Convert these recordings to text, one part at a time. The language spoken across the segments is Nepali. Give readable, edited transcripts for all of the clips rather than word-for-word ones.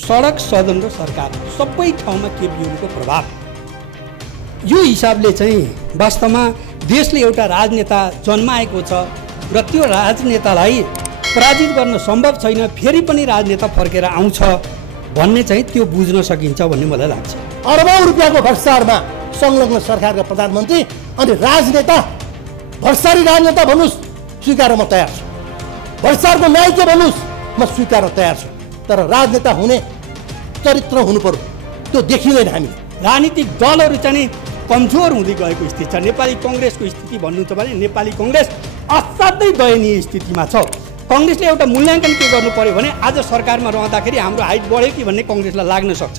सडक सदन र सरकार सबै ठाउँमा केपी ओलीको प्रभाव यो हिसाबले चाहिँ वास्तवमा देशले एउटा राजनेता जन्माएको छ र त्यो राजनेतालाई पराजित गर्न सम्भव छैन, फेरि पनि राजनेता फर्केर आउँछ भन्ने चाहिँ त्यो बुझ्न सकिन्छ भन्ने मलाई लाग्छ। अरबौं रुपियाँको भ्रष्टाचारमा संलग्न सरकारका प्रधानमन्त्री अनि राजनेता, भ्रष्टाचारी राजनेता भन्नुस् स्वीकार्न म तयार छु, भ्रष्टाचारको न्यायिक भन्नुस् म स्वीकार्न तयार छु, तर राजनेता हुने चरित्र हुनु पर्यो, त्यो देखिँदैन। हामी राजनीतिक दलहरू चाहिँ कमजोर हुँदै गएको स्थिति छ। नेपाली कङ्ग्रेसको स्थिति भन्नुहुन्छ भने नेपाली कङ्ग्रेस असाध्यै दयनीय स्थितिमा छ। कङ्ग्रेसले एउटा मूल्याङ्कन के गर्नु पर्यो भने आज सरकारमा रहँदाखेरि हाम्रो हाइट बढ्यो कि भन्ने कङ्ग्रेसलाई लाग्न सक्छ,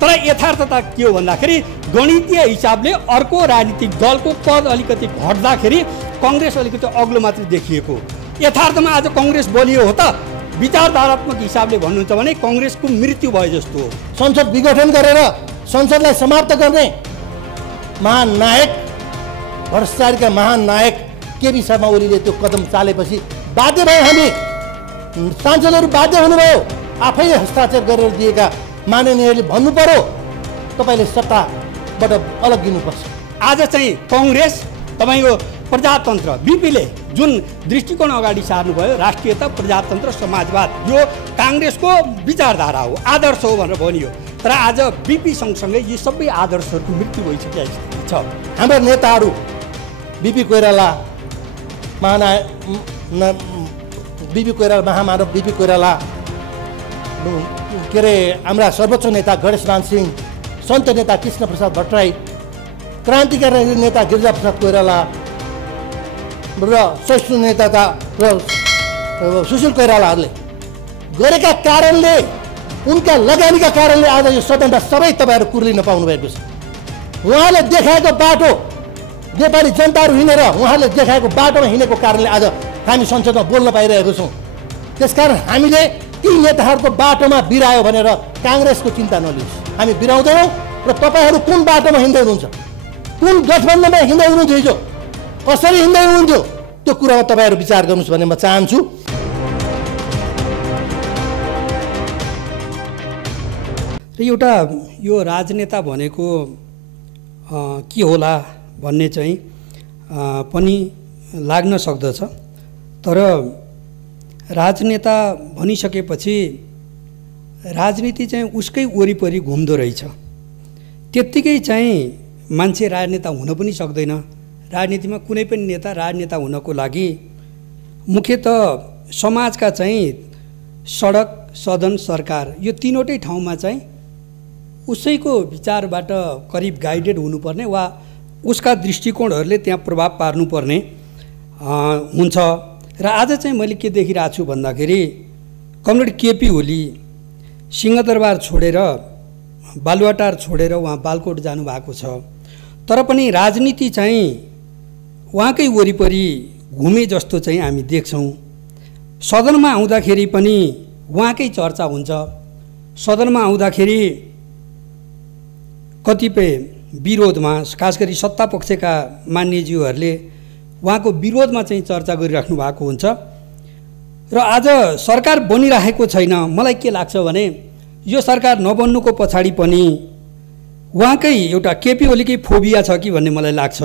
तर यथार्थता के हो भन्दाखेरि गणितीय हिसाबले अर्को राजनीतिक दलको पद अलिकति घट्दाखेरि कङ्ग्रेस अलिकति अग्लो मात्रै देखिएको। यथार्थमा आज कङ्ग्रेस बलियो हो त विचारधारात्मक हिसाबले भन्नुहुन्छ भने कङ्ग्रेसको मृत्यु भए जस्तो हो। संसद विघटन गरेर संसदलाई समाप्त गर्ने महान नायक, भ्रष्टाचारीका महान नायक केपी शर्मा ओलीले त्यो कदम चालेपछि बाध्य भयो, हामी सांसदहरू बाध्य हुनुभयो। आफै हस्ताक्षर गरेर दिएका माननीयहरूले भन्नु पर्यो तपाईँले सत्ताबाट अलग दिनुपर्छ। आज चाहिँ कङ्ग्रेस तपाईँको प्रजातन्त्र बिपीले जुन दृष्टिकोण अगाडि सार्नुभयो, राष्ट्रियता, प्रजातन्त्र, समाजवाद, यो काङ्ग्रेसको विचारधारा हो, आदर्श हो भनेर भनियो, तर आज बिपी सँगसँगै यी सबै आदर्शहरूको मृत्यु भइसकेको स्थिति छ। हाम्रा नेताहरू बिपी कोइराला महामानव बिपी कोइराला, के अरे हाम्रा सर्वोच्च नेता गणेशमान सिंह, सन्त नेता कृष्ण प्रसाद भट्टराई, क्रान्तिकारी नेता गिरिजाप्रसाद कोइराला र सहिष्णु नेता र सुशील कोइरालाहरूले गरेका कारणले, उनका लगानीका कारणले आज यो सदनमा सबै तपाईँहरू कुर्लिन पाउनु भएको छ। उहाँले देखाएको बाटो, नेपाली जनताहरू हिँडेर उहाँले देखाएको बाटोमा हिँडेको कारणले आज हामी संसदमा बोल्न पाइरहेको छौँ। त्यसकारण हामीले ती नेताहरूको बाटोमा बिरायो भनेर काङ्ग्रेसको चिन्ता नलिनुहोस्, हामी बिराउँदैनौँ। र तपाईँहरू कुन बाटोमा हिँड्दै हुनुहुन्छ, कुन गठबन्धनमा हिँड्दै हुनुहुन्छ, हिजो कसरी हिँड्दै हुनुहुन्थ्यो, त्यो कुरामा तपाईँहरू विचार गर्नुहोस् भन्ने म चाहन्छु। र एउटा यो राजनेता भनेको के होला भन्ने चाहिँ पनि लाग्न सक्दछ, तर राजनेता भनिसकेपछि राजनीति चाहिँ उसकै वरिपरि घुम्दो रहेछ। त्यत्तिकै चाहिँ मान्छे राजनेता हुन पनि सक्दैन। राजनीतिमा कुनै पनि नेता राजनेता हुनको लागि मुख्यतः समाजका चाहिँ सडक, सदन, सरकार यो तीनवटै ठाउँमा चाहिँ उसैको विचारबाट करिब गाइडेड हुनुपर्ने वा उसका दृष्टिकोणहरूले त्यहाँ प्रभाव पार्नुपर्ने हुन्छ। र आज चाहिँ मैले के देखिरहेको छु भन्दाखेरि कमरेड केपी ओली सिंहदरबार छोडेर, बालुवाटार छोडेर उहाँ बालकोट जानुभएको छ, तर पनि राजनीति चाहिँ उहाँकै वरिपरि घुमे जस्तो चाहिँ हामी देख्छौँ। सदनमा आउँदाखेरि पनि उहाँकै चर्चा हुन्छ। सदनमा आउँदाखेरि कतिपय विरोधमा, खास गरी सत्ता पक्षका मान्यज्यूहरूले उहाँको विरोधमा चाहिँ चर्चा गरिराख्नु भएको हुन्छ। र आज सरकार बनिरहेको छैन। मलाई के लाग्छ भने यो सरकार नबन्नुको पछाडि पनि उहाँकै एउटा केपी ओलीकै फोबिया छ कि भन्ने मलाई लाग्छ।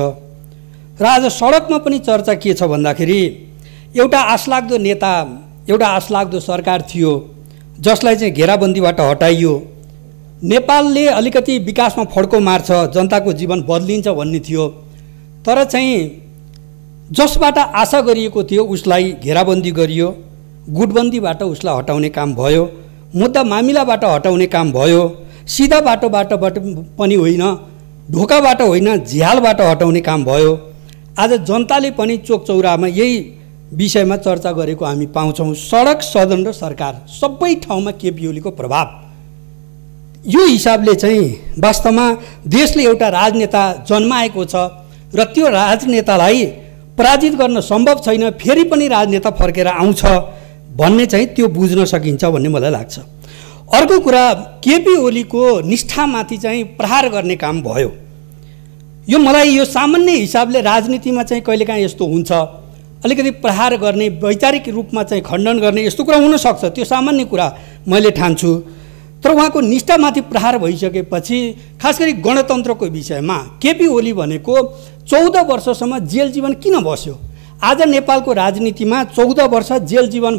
र आज सडकमा पनि चर्चा के छ भन्दाखेरि एउटा आशलाग्दो नेता, एउटा आशलाग्दो सरकार थियो जसलाई चाहिँ घेराबन्दीबाट हटाइयो, नेपालले अलिकति विकासमा फड्को मार्छ, जनताको जीवन बदलिन्छ भन्ने थियो, तर चाहिँ जसबाट आशा गरिएको थियो उसलाई घेराबन्दी गरियो, गुटबन्दीबाट उसलाई हटाउने काम भयो, मुद्दा मामिलाबाट हटाउने काम भयो, सिधा बाटोबाट पनि होइन, ढोकाबाट होइन, झ्यालबाट हटाउने काम भयो। आज जनताले पनि चोकचौरामा यही विषयमा चर्चा गरेको हामी पाउँछौँ। सडक, सदन र सरकार सबै ठाउँमा केपी ओलीको प्रभाव यो हिसाबले चाहिँ वास्तवमा देशले एउटा राजनेता जन्माएको छ र त्यो राजनेतालाई पराजित गर्न सम्भव छैन, फेरि पनि राजनेता फर्केर आउँछ भन्ने चाहिँ त्यो बुझ्न सकिन्छ भन्ने मलाई लाग्छ। अर्को कुरा, केपी ओलीको निष्ठामाथि चाहिँ प्रहार गर्ने काम भयो। यो मलाई यो सामान्य हिसाबले राजनीतिमा चाहिँ कहिलेकाहीँ यस्तो हुन्छ, अलिकति प्रहार गर्ने, वैचारिक रूपमा चाहिँ खण्डन गर्ने यस्तो कुरा हुनसक्छ, त्यो सामान्य कुरा मैले ठान्छु। तर उहाँको निष्ठामाथि प्रहार भइसकेपछि खास गरी गणतन्त्रको विषयमा केपी ओली भनेको 14 वर्षसम्म जेल जीवन किन बस्यो? आज नेपालको राजनीतिमा 14 वर्ष जेल जीवन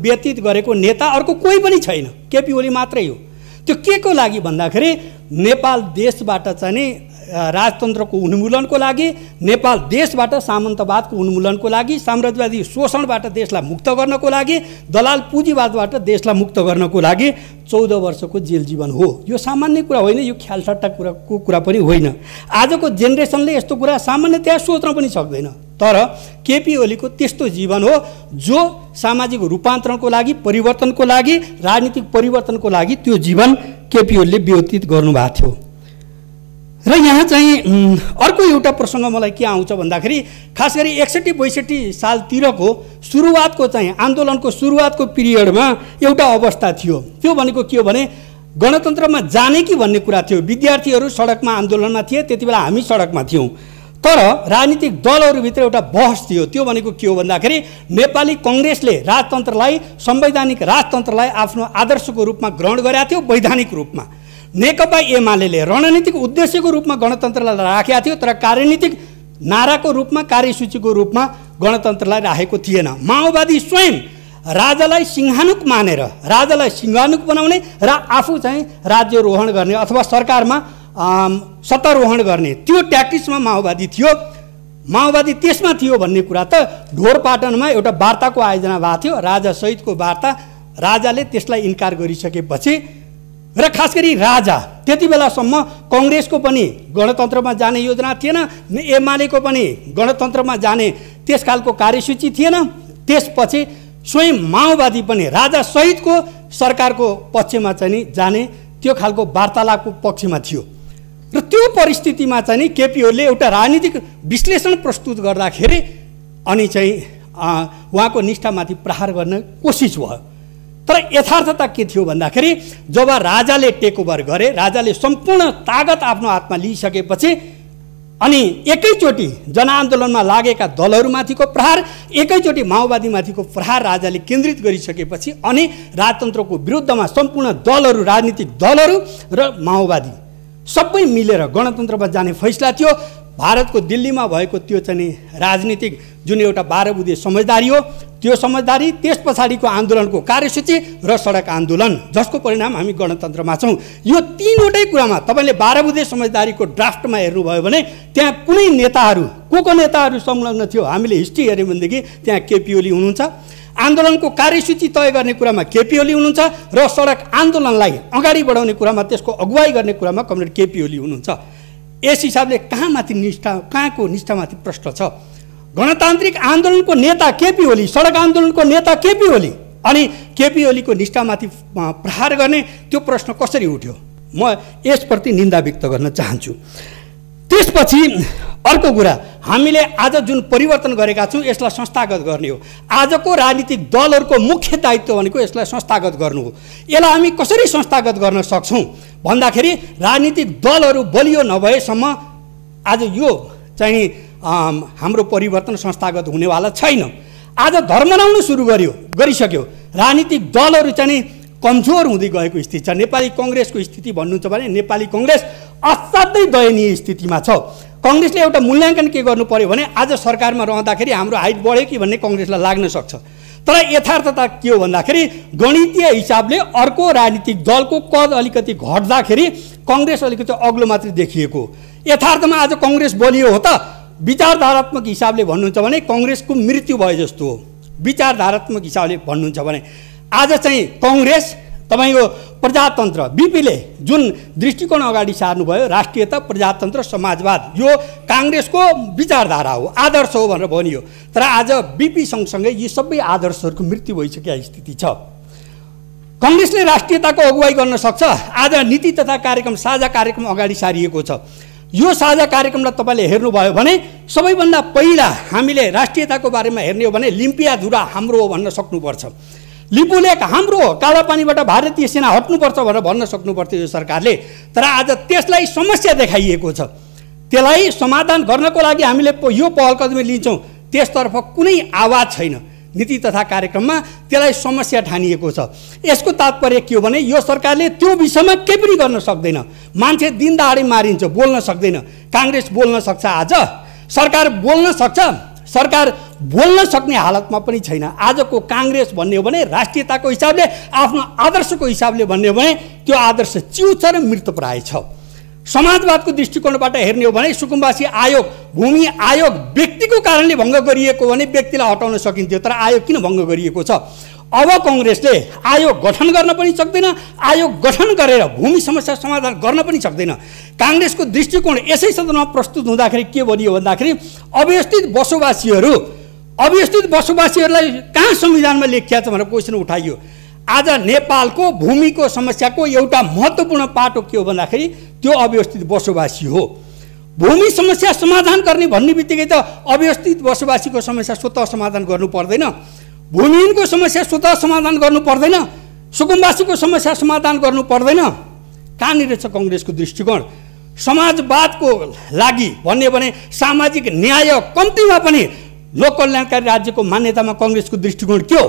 व्यतीत गरेको नेता अर्को कोही पनि छैन, केपी ओली मात्रै हो। त्यो के को लागि भन्दाखेरि नेपाल देशबाट चाहिँ नि राजतन्त्रको उन्मूलनको लागि, नेपाल देशबाट सामन्तवादको उन्मूलनको लागि, साम्राज्यवादी शोषणबाट देशलाई मुक्त गर्नको लागि, दलाल पुँजीवादबाट देशलाई मुक्त गर्नको लागि 14 वर्षको जेल जीवन हो। यो सामान्य कुरा होइन, यो ख्यालठट्टा कुराको कुरा पनि होइन। आजको जेनेरेसनले यस्तो कुरा सामान्यतया सोच्न पनि सक्दैन। तर केपी ओलीको त्यस्तो जीवन हो जो सामाजिक रूपान्तरणको लागि, परिवर्तनको लागि, राजनीतिक परिवर्तनको लागि त्यो जीवन केपी ओलीले व्यतीत गर्नुभएको थियो। र यहाँ चाहिँ अर्को एउटा प्रसङ्ग मलाई के आउँछ भन्दाखेरि खास गरी 61-62 सालतिरको सुरुवातको चाहिँ आन्दोलनको सुरुवातको पिरियडमा एउटा अवस्था थियो। त्यो भनेको के हो भने गणतन्त्रमा जाने कि भन्ने कुरा थियो। विद्यार्थीहरू सडकमा आन्दोलनमा थिए, त्यति बेला हामी सडकमा थियौँ। तर राजनीतिक दलहरूभित्र एउटा बहस थियो। त्यो भनेको के हो भन्दाखेरि नेपाली कङ्ग्रेसले राजतन्त्रलाई, संवैधानिक राजतन्त्रलाई आफ्नो आदर्शको रूपमा ग्रहण गरेको थियो, वैधानिक रूपमा। नेकपा एमाले रणनीतिक उद्देश्यको रूपमा गणतन्त्रलाई राखेका थियो, तर कार्यनीतिक नाराको रूपमा, कार्यसूचीको रूपमा गणतन्त्रलाई राखेको थिएन। माओवादी स्वयं राजालाई सिंहानुक मानेर, राजालाई सिंहानुक बनाउने र आफू चाहिँ राज्यारोहण गर्ने अथवा सरकारमा सत्तारोहण गर्ने त्यो ट्याक्टिक्समा माओवादी थियो। माओवादी त्यसमा थियो भन्ने कुरा त ढोरपाटनमा एउटा वार्ताको आयोजना भएको थियो, राजा सहितको वार्ता। राजाले त्यसलाई इन्कार गरिसकेपछि र खास गरी राजा त्यति बेलासम्म कङ्ग्रेसको पनि गणतन्त्रमा जाने योजना थिएन, एमालेको पनि गणतन्त्रमा जाने त्यस खालको कार्यसूची थिएन। त्यसपछि स्वयं माओवादी पनि राजा सहितको सरकारको पक्षमा चाहिँ नि जाने त्यो खालको वार्तालापको पक्षमा थियो। र त्यो परिस्थितिमा चाहिँ नि केपी ओलीले एउटा राजनीतिक विश्लेषण प्रस्तुत गर्दाखेरि अनि चाहिँ उहाँको निष्ठामाथि प्रहार गर्ने कोसिस भयो। तर यथार्थता के थियो भन्दाखेरि जब राजाले टेक ओभर गरे, राजाले सम्पूर्ण तागत आफ्नो हातमा लिइसकेपछि अनि एकैचोटि जनआन्दोलनमा लागेका दलहरूमाथिको प्रहार, एकैचोटि माओवादीमाथिको प्रहार राजाले केन्द्रित गरिसकेपछि अनि राजतन्त्रको विरुद्धमा सम्पूर्ण दलहरू, राजनीतिक दलहरू र माओवादी सबै मिलेर गणतन्त्रमा जाने फैसला थियो। भारतको दिल्लीमा भएको त्यो चाहिँ राजनीतिक जुन एउटा 12 बुँदे समझदारी हो, त्यो समझदारी, त्यस पछाडिको आन्दोलनको कार्यसूची र सडक आन्दोलन, जसको परिणाम हामी गणतन्त्रमा छौँ। यो तीनवटै कुरामा तपाईँले 12 बुँदे समझदारीको ड्राफ्टमा हेर्नुभयो भने त्यहाँ कुनै नेताहरू, को नेताहरू संलग्न थियो हामीले हिस्ट्री हेऱ्यौँ भनेदेखि त्यहाँ केपी ओली हुनुहुन्छ। आन्दोलनको कार्यसूची तय गर्ने कुरामा केपी ओली हुनुहुन्छ र सडक आन्दोलनलाई अगाडि बढाउने कुरामा, त्यसको अगुवाई गर्ने कुरामा कमरेड केपी ओली हुनुहुन्छ। यस हिसाबले कहाँको निष्ठामाथि प्रश्न छ? गणतान्त्रिक आन्दोलनको नेता केपी ओली, सडक आन्दोलनको नेता केपी ओली, अनि केपी ओलीको निष्ठामाथि प्रहार गर्ने त्यो प्रश्न कसरी उठ्यो? म यसप्रति निन्दा व्यक्त गर्न चाहन्छु। त्यसपछि अर्को कुरा, हामीले आज जुन परिवर्तन गरेका छौँ यसलाई संस्थागत गर्ने हो। आजको राजनीतिक दलहरूको मुख्य दायित्व भनेको यसलाई संस्थागत गर्नु हो। यसलाई हामी कसरी संस्थागत गर्न सक्छौँ भन्दाखेरि राजनीतिक दलहरू बलियो नभएसम्म आज यो चाहिँ हाम्रो परिवर्तन संस्थागत हुनेवाला छैन। आज धर्मनाउनु सुरु गरिसक्यो। राजनीतिक दलहरू चाहिँ कमजोर हुँदै गएको स्थिति छ। नेपाली कङ्ग्रेसको स्थिति भन्नुहुन्छ भने नेपाली कङ्ग्रेस असाध्यै दयनीय स्थितिमा छ। कङ्ग्रेसले एउटा मूल्याङ्कन के गर्नु पर्यो भने आज सरकारमा रहँदाखेरि हाम्रो हाइट बढ्यो कि भन्ने कङ्ग्रेसलाई लाग्न सक्छ। तर यथार्थता के हो भन्दाखेरि गणितीय हिसाबले अर्को राजनीतिक दलको कद अलिकति घट्दाखेरि कङ्ग्रेस अलिकति अग्लो मात्रै देखिएको। यथार्थमा आज कङ्ग्रेस बलियो हो त? विचारधारात्मक हिसाबले भन्नुहुन्छ भने कङ्ग्रेसको मृत्यु भयो जस्तो हो। विचारधारात्मक हिसाबले भन्नुहुन्छ भने आज चाहिँ कङ्ग्रेस तपाईँको प्रजातन्त्र, बिपीले जुन दृष्टिकोण अगाडि सार्नुभयो, राष्ट्रियता, प्रजातन्त्र, समाजवाद, यो काङ्ग्रेसको विचारधारा हो, आदर्श हो भनेर भनियो। तर आज बिपी सँगसँगै यी सबै आदर्शहरूको मृत्यु भइसकेको स्थिति छ। कङ्ग्रेसले राष्ट्रियताको अगुवाई गर्न सक्छ। आज नीति तथा कार्यक्रम, साझा कार्यक्रम अगाडि सारिएको छ। यो साझा कार्यक्रमलाई तपाईँले हेर्नुभयो भने सबैभन्दा पहिला हामीले राष्ट्रियताको बारेमा हेर्ने हो भने लिम्पियाधुरा हाम्रो हो भन्न सक्नुपर्छ। लिपुलेक हाम्रो हो, कालापानीबाट भारतीय सेना हट्नुपर्छ भनेर भन्न सक्नुपर्थ्यो यो सरकारले। तर आज त्यसलाई समस्या देखाइएको छ। त्यसलाई समाधान गर्नको लागि हामीले यो पहल कदमी लिन्छौँ, त्यसतर्फ कुनै आवाज छैन। नीति तथा कार्यक्रममा त्यसलाई समस्या ठानिएको छ। यसको तात्पर्य के हो भने यो सरकारले त्यो विषयमा केही पनि गर्न सक्दैन। मान्छे दिनदहाडे मारिन्छ, बोल्न सक्दैन। काङ्ग्रेस बोल्न सक्छ, आज सरकार बोल्न सक्छ, सरकार बोल्न सक्ने हालतमा पनि छैन। आजको काङ्ग्रेस भन्ने हो भने राष्ट्रियताको हिसाबले, आफ्नो आदर्शको हिसाबले भन्ने हो भने त्यो आदर्श च्युत र मृतप्राय छ। समाजवादको दृष्टिकोणबाट हेर्ने हो भने सुकुम्बासी आयोग, भूमि आयोग व्यक्तिको कारणले भङ्ग गरिएको भने व्यक्तिलाई हटाउन सकिन्थ्यो, तर आयोग किन भङ्ग गरिएको छ? अब काङ्ग्रेसले आयोग गठन गर्न पनि सक्दैन, आयोग गठन गरेर भूमि समस्या समाधान गर्न पनि सक्दैन। काङ्ग्रेसको दृष्टिकोण यसै सदनमा प्रस्तुत हुँदाखेरि के भनियो भन्दाखेरि अव्यवस्थित बसोबासीहरूलाई कहाँ संविधानमा लेखिया छ भनेर क्वेसन उठाइयो। आज नेपालको भूमिको समस्याको एउटा महत्त्वपूर्ण पाटो के हो भन्दाखेरि त्यो अव्यवस्थित बसोबासी हो। भूमि समस्या समाधान गर्ने भन्ने बित्तिकै त अव्यवस्थित बसोबासीको समस्या स्वतः समाधान गर्नु पर्दैन, भूमिहीनको समस्या स्वतः समाधान गर्नु पर्दैन, सुकुम्बासीको समस्या समाधान गर्नु पर्दैन। कहाँनिर छ काङ्ग्रेसको दृष्टिकोण? समाजवादको लागि भन्ने भने सामाजिक न्याय, कम्तीमा पनि लोक कल्याणकारी राज्यको मान्यतामा काङ्ग्रेसको दृष्टिकोण के हो?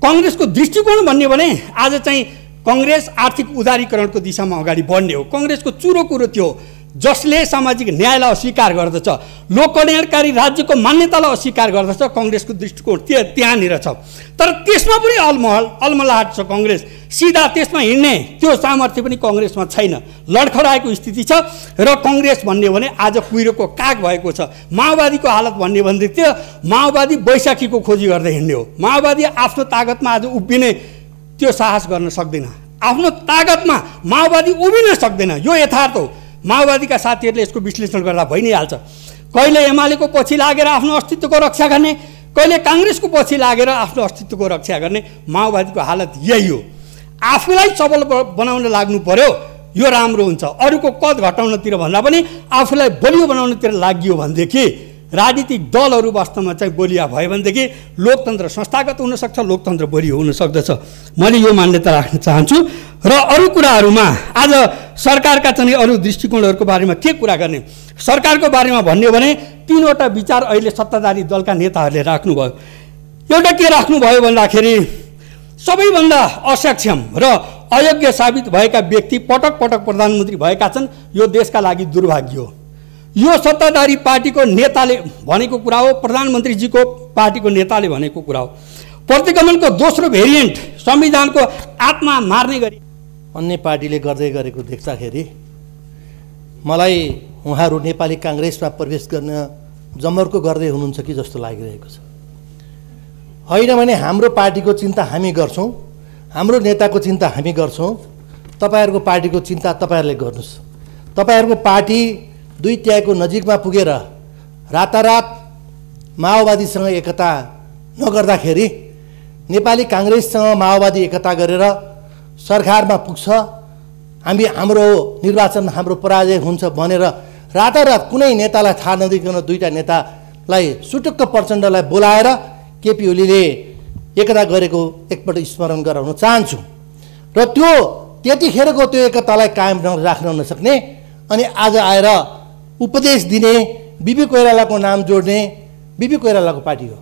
काङ्ग्रेसको दृष्टिकोण भन्ने भने आज चाहिँ काङ्ग्रेस आर्थिक उदारीकरणको दिशामा अगाडि बढ्ने हो। काङ्ग्रेसको चुरो कुरो त्यो हो जसले सामाजिक न्यायलाई अस्वीकार गर्दछ, लोक कल्याणकारी राज्यको मान्यतालाई अस्वीकार गर्दछ। काङ्ग्रेसको दृष्टिकोण त्यहाँनिर छ, तर त्यसमा पनि अलमलाहट छ। काङ्ग्रेस सिधा त्यसमा हिँड्ने त्यो सामर्थ्य पनि काङ्ग्रेसमा छैन, लडखडाएको स्थिति छ। र काङ्ग्रेस भन्ने भने आज कुहिरोको काग भएको छ। माओवादीको हालत भन्ने भनेदेखि त्यो माओवादी बैशाखीको खोजी गर्दै हिँड्ने हो। माओवादी आफ्नो तागतमा आज उभिने त्यो साहस गर्न सक्दैन, आफ्नो तागतमा माओवादी उभिन सक्दैन। यो यथार्थ हो। माओवादीका साथीहरूले यसको विश्लेषण गर्दा भइ नै हाल्छ। कहिले एमालेको पछि लागेर आफ्नो अस्तित्वको रक्षा गर्ने, कहिले काङ्ग्रेसको पछि लागेर आफ्नो अस्तित्वको रक्षा गर्ने। माओवादीको हालत यही हो। आफूलाई सबल बनाउन लाग्नु पर्यो, यो राम्रो हुन्छ। अरूको कद घटाउनतिर भन्दा पनि आफूलाई बलियो बनाउनतिर लागियो भनेदेखि राजनीतिक दलहरू वास्तवमा चाहिँ बलिया भयो भनेदेखि लोकतन्त्र संस्थागत हुनसक्छ, लोकतन्त्र बलियो हुन सक्दछ। मैले यो मान्यता राख्न चाहन्छु। र अरू कुराहरूमा आज सरकारका चाहिँ अरू दृष्टिकोणहरूको बारेमा के कुरा गर्ने? सरकारको बारेमा भन्ने हो भने तीनवटा विचार अहिले सत्ताधारी दलका नेताहरूले राख्नुभयो। एउटा के राख्नुभयो भन्दाखेरि सबैभन्दा असक्षम र अयोग्य साबित भएका व्यक्ति पटक पटक प्रधानमन्त्री भएका छन्, यो देशका लागि दुर्भाग्य हो। यो सत्ताधारी पार्टीको नेताले भनेको कुरा हो, प्रधानमन्त्रीजीको पार्टीको नेताले भनेको कुरा हो। प्रतिगमनको दोस्रो भेरिएन्ट संविधानको आत्मा मार्ने गरी अन्य पार्टीले गर्दै गरेको देख्दाखेरि मलाई उहाँहरू नेपाली काङ्ग्रेसमा प्रवेश गर्न जमर्को गर्दै हुनुहुन्छ कि जस्तो लागिरहेको छ। होइन भने हाम्रो पार्टीको चिन्ता हामी गर्छौँ, हाम्रो नेताको चिन्ता हामी गर्छौँ, तपाईँहरूको पार्टीको चिन्ता तपाईँहरूले गर्नुहोस्। तपाईँहरूको पार्टी 2 तिहाईको नजिकमा पुगेर रातारात माओवादीसँग एकता नगर्दाखेरि नेपाली काङ्ग्रेससँग माओवादी एकता गरेर सरकारमा पुग्छ, हाम्रो निर्वाचन हाम्रो पराजय हुन्छ भनेर रातारात कुनै नेतालाई थाहा नदिकन 2टा नेतालाई सुटुक्क प्रचण्डलाई बोलाएर केपी ओलीले एकता गरेको एकपल्ट स्मरण गराउन चाहन्छु। र त्यो त्यतिखेरको त्यो एकतालाई कायम राख्न नसक्ने अनि आज आएर उपदेश दिने, बिपी कोइरालाको नाम जोड्ने बिपी कोइरालाको पार्टी हो।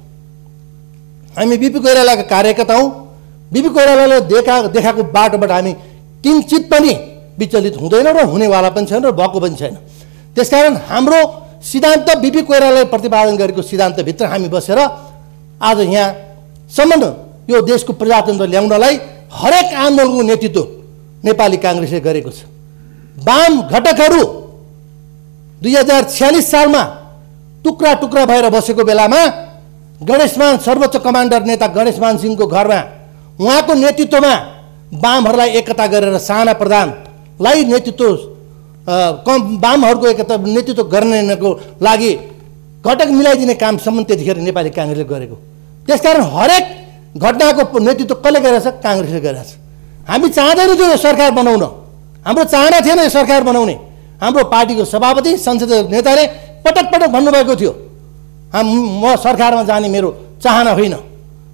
हामी बिपी कोइरालाका कार्यकर्ता हौँ। बिपी कोइरालाले देखाएको बाटोबाट हामी किञ्चित पनि विचलित हुँदैनौँ र हुनेवाला पनि छैन र भएको पनि छैन। त्यसकारण हाम्रो सिद्धान्त बिपी कोइरालाले प्रतिपादन गरेको सिद्धान्तभित्र हामी बसेर आज यहाँसम्म यो देशको प्रजातन्त्र ल्याउनलाई हरेक आन्दोलनको नेतृत्व नेपाली काङ्ग्रेसले गरेको छ। वाम घटकहरू 2046 सालमा टुक्रा टुक्रा भएर बसेको बेलामा गणेशमान सर्वोच्च कमान्डर नेता गणेशमान सिंहको घरमा उहाँको नेतृत्वमा वामहरूलाई एकता गरेर साना प्रधानलाई नेतृत्व वामहरूको एकता नेतृत्व गर्नको लागि घटक मिलाइदिने कामसम्म त्यतिखेर नेपाली काङ्ग्रेसले गरेको। त्यसकारण हरेक घटनाको नेतृत्व कसले गरेछ? काङ्ग्रेसले गरेछ। हामी चाहँदैनौँ त्यो सरकार बनाउन, हाम्रो चाहना थिएन यो सरकार बनाउने। हाम्रो पार्टीको सभापति संसदीय नेताले पटक पटक भन्नुभएको थियो म सरकारमा जाने मेरो चाहना होइन,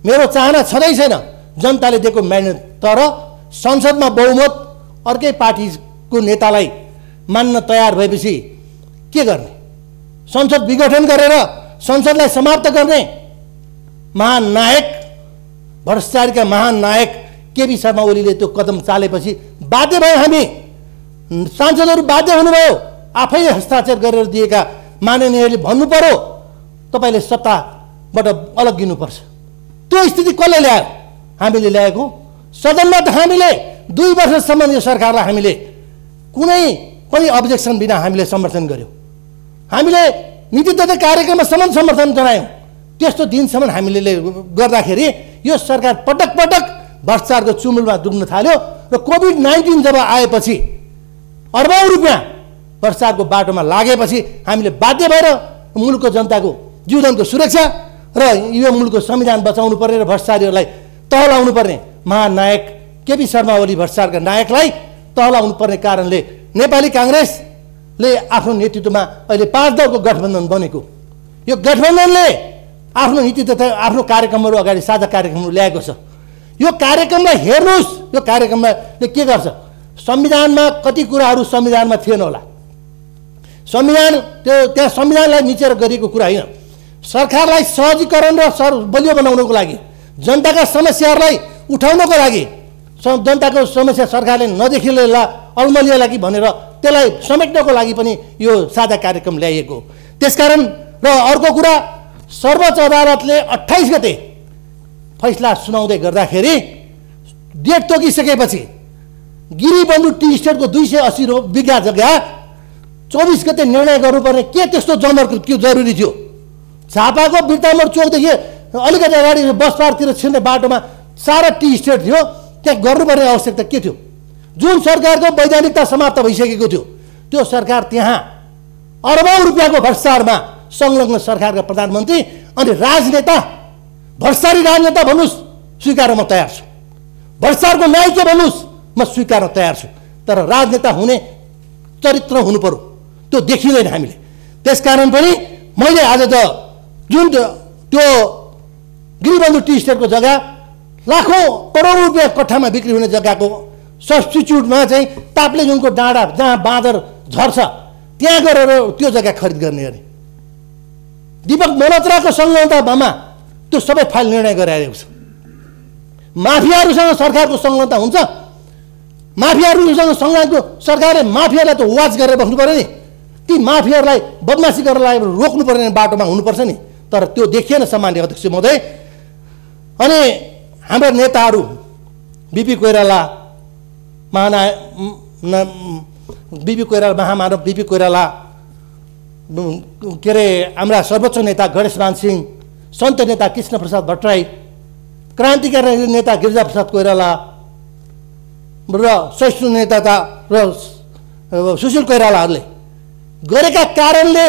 मेरो चाहना छँदै छैन, जनताले दिएको म्यान्डेट। तर संसदमा बहुमत अर्कै पार्टीको नेतालाई मान्न तयार भएपछि के गर्ने? संसद विघटन गरेर संसदलाई समाप्त गर्ने महानायक भ्रष्टाचारीका महानायक केपी शर्मा ओलीले त्यो कदम चालेपछि बाध्य भयो, हामी सांसदहरू बाध्य हुनुभयो। आफैले हस्ताक्षर गरेर दिएका माननीयहरूले भन्नु पर्यो तपाईँले सत्ताबाट अलग्गिनुपर्छ। त्यो स्थिति कसले ल्यायो? हामीले ल्याएको। सदनमा त हामीले 2 वर्षसम्म यो सरकारलाई हामीले कुनै पनि अब्जेक्सन बिना हामीले समर्थन गर्यौँ। हामीले नीति तथा कार्यक्रममा समर्थन जनायौँ। त्यस्तो दिनसम्म हामीले गर्दाखेरि यो सरकार पटक पटक भ्रष्टाचारको चुमुलमा डुब्न थाल्यो र कोभिड-19 जब आएपछि अर्बौं रुपियाँ भ्रष्टाचारको बाटोमा लागेपछि हामीले बाध्य भएर मुलुकको जनताको जीवनको सुरक्षा र यो मुलुकको संविधान बचाउनु पर्ने र भ्रष्टाचारीहरूलाई तहलाउनु पर्ने महानायक केपी शर्मा ओली भ्रष्टाचारका नायकलाई तहलाउनु पर्ने कारणले नेपाली काङ्ग्रेसले आफ्नो नेतृत्वमा अहिले 5 दलको गठबन्धन बनेको। यो गठबन्धनले आफ्नो नीति तथा आफ्नो कार्यक्रमहरू अगाडि साझा कार्यक्रमहरू ल्याएको छ। यो कार्यक्रमलाई हेर्नुहोस्, यो कार्यक्रमले के गर्छ? संविधानमा कति कुराहरू संविधानमा थिएन होला, संविधान त्यहाँ संविधानलाई निचेर गरिएको कुरा होइन। सरकारलाई सहजीकरण र बलियो बनाउनको लागि, जनताका समस्याहरूलाई उठाउनको लागि, जनताको समस्या सरकारले नदेखिएला अल्मलिएला कि भनेर त्यसलाई समेट्नको लागि पनि यो साझा कार्यक्रम ल्याइएको। त्यसकारण र अर्को कुरा, सर्वोच्च अदालतले 28 गते फैसला सुनाउँदै गर्दाखेरि डेट तोकिसकेपछि गिरीबन्धु टी स्टेटको 280 बिघा जग्गा 24 गते निर्णय गर्नुपर्ने के त्यस्तो जमर्को के जरुरी थियो? झापाको बिर्तामोड चोकदेखि अलिकति अगाडि बस पार्कतिर छिर्ने बाटोमा सारा टी स्टेट थियो, त्यहाँ गर्नुपर्ने आवश्यकता के थियो? जुन सरकारको वैधानिकता समाप्त भइसकेको थियो त्यो सरकार त्यहाँ अर्बौं रुपियाँको भ्रष्टाचारमा संलग्न सरकारका प्रधानमन्त्री अनि राजनेता, भ्रष्टाचारी राजनेता भन्नुहोस् स्वीकार्न म तयार छु, भ्रष्टाचारको नायक भन्नुहोस् म स्वीकार्न तयार छु, तर राजनेता हुने चरित्र हुनु पर्यो, त्यो देखिँदैन हामीले। त्यसकारण पनि मैले आज त जुन त्यो गिरीबन्धु टी स्टेटको जग्गा लाखौं करोड रुपियाँ कट्ठामा बिक्री हुने जग्गाको सब्स्टिट्युटमा चाहिँ ताप्लेजुङको डाँडा जहाँ बाँदर झर्छ त्यहाँ गएर त्यो जग्गा खरिद गर्ने अरे। दीपक मल्होत्राको संलग्नतामा त्यो सबै फाइल निर्णय गराइएको छ। माफियाहरूसँग सरकारको संलग्नता हुन्छ, माफियाहरूसँग संलग्नको सरकारले माफियालाई त वाच गरेर बस्नु पर्यो नि, ती माफियाहरूलाई बदमासी गरेर रोक्नुपर्ने बाटोमा हुनुपर्छ नि, तर त्यो देखिएन सामान्य अध्यक्ष महोदय। अनि हाम्रा नेताहरू बीपी कोइराला महामानव बीपी कोइराला के अरे हाम्रा सर्वोच्च नेता गणेशमान सिंह, सन्त नेता कृष्ण प्रसाद भट्टराई, क्रान्तिकारी नेता गिरिजाप्रसाद कोइराला र सहिष्णु नेता र सुशील कोइरालाहरूले गरेका कारणले,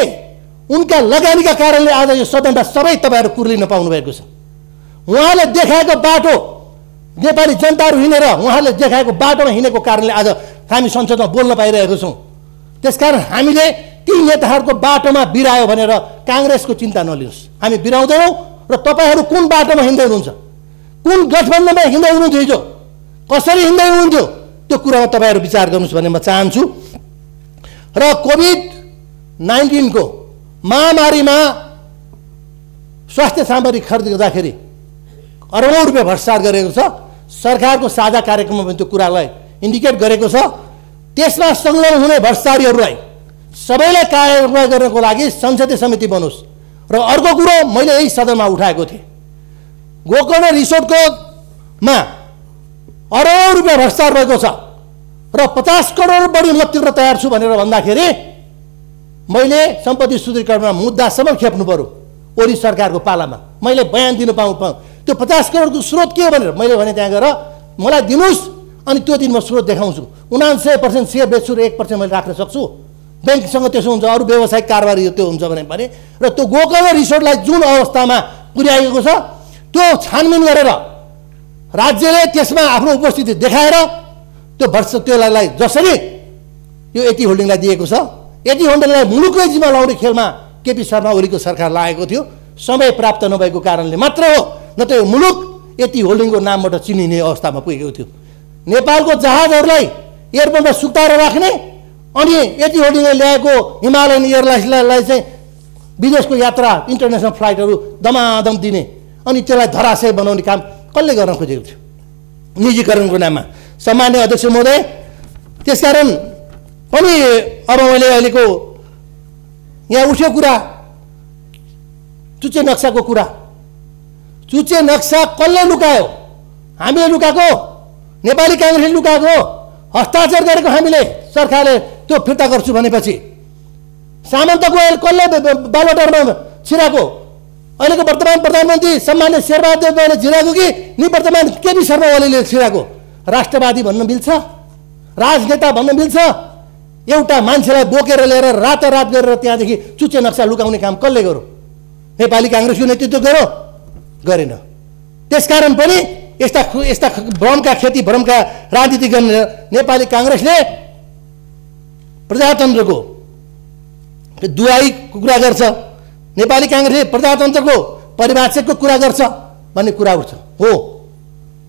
उनका लगानीका कारणले आज यो सदनमा सबै तपाईँहरू कुर्लिन पाउनु भएको छ। उहाँले देखाएको बाटो नेपाली जनताहरू हिँडेर उहाँले देखाएको बाटोमा हिँडेको कारणले आज हामी संसदमा बोल्न पाइरहेको छौँ। त्यसकारण हामीले ती नेताहरूको बाटोमा बिरायो भनेर काङ्ग्रेसको चिन्ता नलिनुहोस्, हामी बिराउँदैनौँ। र तपाईँहरू कुन बाटोमा हिँड्दै हुनुहुन्छ, कुन गठबन्धनमा हिँड्दै हुनुहुन्थ्यो, हिजो कसरी हिँड्दै हुनुहुन्थ्यो, त्यो कुरामा तपाईँहरू विचार गर्नुहोस् भन्ने म चाहन्छु। र कोभिड-19 को महामारीमा स्वास्थ्य सामग्री खरिद गर्दाखेरि अर्बौं रुपियाँ भ्रष्टाचार गरेको छ। सरकारको साझा कार्यक्रममा पनि त्यो कुरालाई इन्डिकेट गरेको छ। त्यसमा संलग्न हुने भ्रष्टाचारीहरूलाई सबैलाई कारवाही गर्नको लागि संसदीय समिति बनोस्। र अर्को कुरो मैले यही सदनमा उठाएको थिएँ, गोकर्ण रिसोर्टको मा अर्बौं रुपियाँ भ्रष्टाचार भएको छ र 50 करोड बढी म तिर्न तयार छु भनेर भन्दाखेरि मैले सम्पत्ति शुद्धिकरणमा मुद्दासम्म खेप्नु पर्यो। ओली सरकारको पालामा मैले बयान दिनु पाऊँ, त्यो 50 करोडको स्रोत के हो भनेर मैले भने त्यहाँ गएर मलाई दिनुहोस्, अनि त्यो दिन म स्रोत देखाउँछु। 99% सेयर बेच्छु र 1% मैले राख्न सक्छु। ब्याङ्कसँग त्यसो हुन्छ, अरू व्यावसायिक कारोबार त्यो हुन्छ भने र त्यो गोकर्ण रिसोर्टलाई जुन अवस्थामा पुर्याएको छ त्यो छानबिन गरेर राज्यले त्यसमा आफ्नो उपस्थिति देखाएर त्यसलाई जसरी यो एटी होल्डिङलाई दिएको छ, एटी होल्डिङलाई मुलुककै जिम्मा लाउने खेलमा केपी शर्मा ओलीको सरकार लागेको थियो। समय प्राप्त नभएको कारणले मात्र हो, नत्र यो मुलुक एटी होल्डिङको नामबाट चिनिने अवस्थामा पुगेको थियो। नेपालको जहाजहरूलाई एयरपोर्टमा सुताएर राख्ने अनि एटी होल्डिङले ल्याएको हिमालयन एयरलाइन्सलाई चाहिँ विदेशको यात्रा इन्टरनेसनल फ्लाइटहरू दमादम दिने अनि त्यसलाई धराशय बनाउने काम कसले गर्न खोजेको थियो? निजीकरणको नाममा। सम्मान्य अध्यक्ष महोदय, त्यसकारण पनि अब मैले अहिलेको यहाँ उठ्यो कुरा चुच्चे नक्साको कुरा। चुच्चे नक्सा कसले लुकायो? हामीले लुकाएको, नेपाली काङ्ग्रेसले लुकाएको, हस्ताक्षर गरेको हामीले। सरकारले त्यो फिर्ता गर्छु भनेपछि सामन्तको कसले बालोटारमा छिराएको? अहिलेको वर्तमान प्रधानमन्त्री सम्मान्य शेरबहादुर छिराएको कि निवर्तमान केपी शर्मा ओलीले छिराएको? राष्ट्रवादी भन्न मिल्छ? राजनेता भन्न मिल्छ? एउटा मान्छेलाई बोकेर लिएर रातारात गरेर त्यहाँदेखि चुच्चे नक्सा लुकाउने काम कसले गर्यो? नेपाली काङ्ग्रेसको नेतृत्व गर्यो? गरेन। त्यसकारण पनि यस्ता भ्रमका खेती भ्रमका राजनीति गर्ने नेपाली काङ्ग्रेसले प्रजातन्त्रको दुहाईको कुरा गर्छ, नेपाली काङ्ग्रेसले प्रजातन्त्रको परिभाषकको कुरा गर्छ भन्ने कुरा उठ्छ। हो,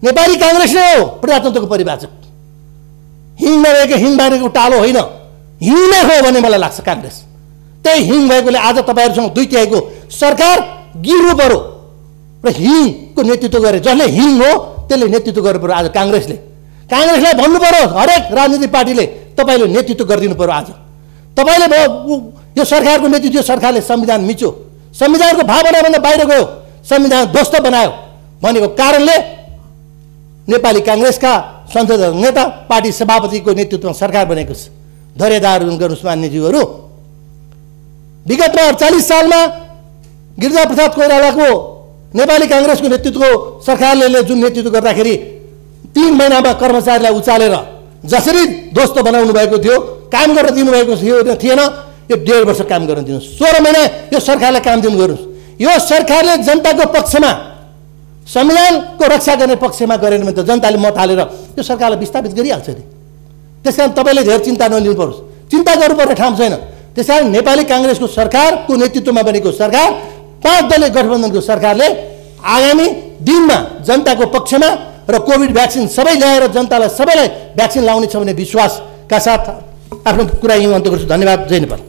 नेपाली काङ्ग्रेसले हो प्रजातन्त्रको परिभाषक। हिङ नभएको हिङ बारेको टालो होइन, हिङ नै हो भन्ने मलाई लाग्छ काङ्ग्रेस। त्यही हिङ भएकोले आज तपाईँहरूसँग 2/3 सरकार गिर्नु पर्यो र हिङको नेतृत्व गरे। जसले हिङ हो त्यसले नेतृत्व गर्नु पर्यो। आज काङ्ग्रेसलाई भन्नु पर्यो, हरेक राजनीतिक पार्टीले तपाईँले नेतृत्व गरिदिनु पर्यो। आज तपाईँले यो सरकारको नेतृत्व, सरकारले संविधान मिच्यो, संविधानको भावनाभन्दा बाहिर गयो, संविधान ध्वस्त बनायो भनेको कारणले नेपाली काङ्ग्रेसका संसदीय नेता पार्टी सभापतिको नेतृत्वमा सरकार बनेको छ। धैर्यधारण गर्नुहोस् मान्यज्यूहरू। विगतमा 48 सालमा गिरिजाप्रसाद कोइरालाको नेपाली काङ्ग्रेसको नेतृत्वको सरकारले जुन नेतृत्व गर्दाखेरि 3 महिनामा कर्मचारीलाई उचालेर जसरी ध्वस्त बनाउनु भएको थियो, काम गर्न दिनुभएको थिएन, यो 1.5 वर्ष काम गर्न दिनुहोस्। 16 महिना यो सरकारलाई काम दिनु गर्नुहोस्। यो सरकारले जनताको पक्षमा, संविधानको रक्षा गर्ने पक्षमा गरेन भने त जनताले मत हालेर यो सरकारलाई विस्थापित गरिहाल्छ नि। त्यसकारण तपाईँले धेरै चिन्ता नलिनु परोस्, चिन्ता गर्नुपर्ने ठाउँ छैन। त्यसकारण नेपाली काङ्ग्रेसको सरकारको नेतृत्वमा बनेको सरकार, 5 दलीय गठबन्धनको सरकारले आगामी दिनमा जनताको पक्षमा र कोभिड भ्याक्सिन सबै ल्याएर जनतालाई सबैलाई भ्याक्सिन लाउने छ भन्ने विश्वासका साथ आफ्नो कुरा यहीँ अन्त्य गर्छु। धन्यवाद। जय नेपाल।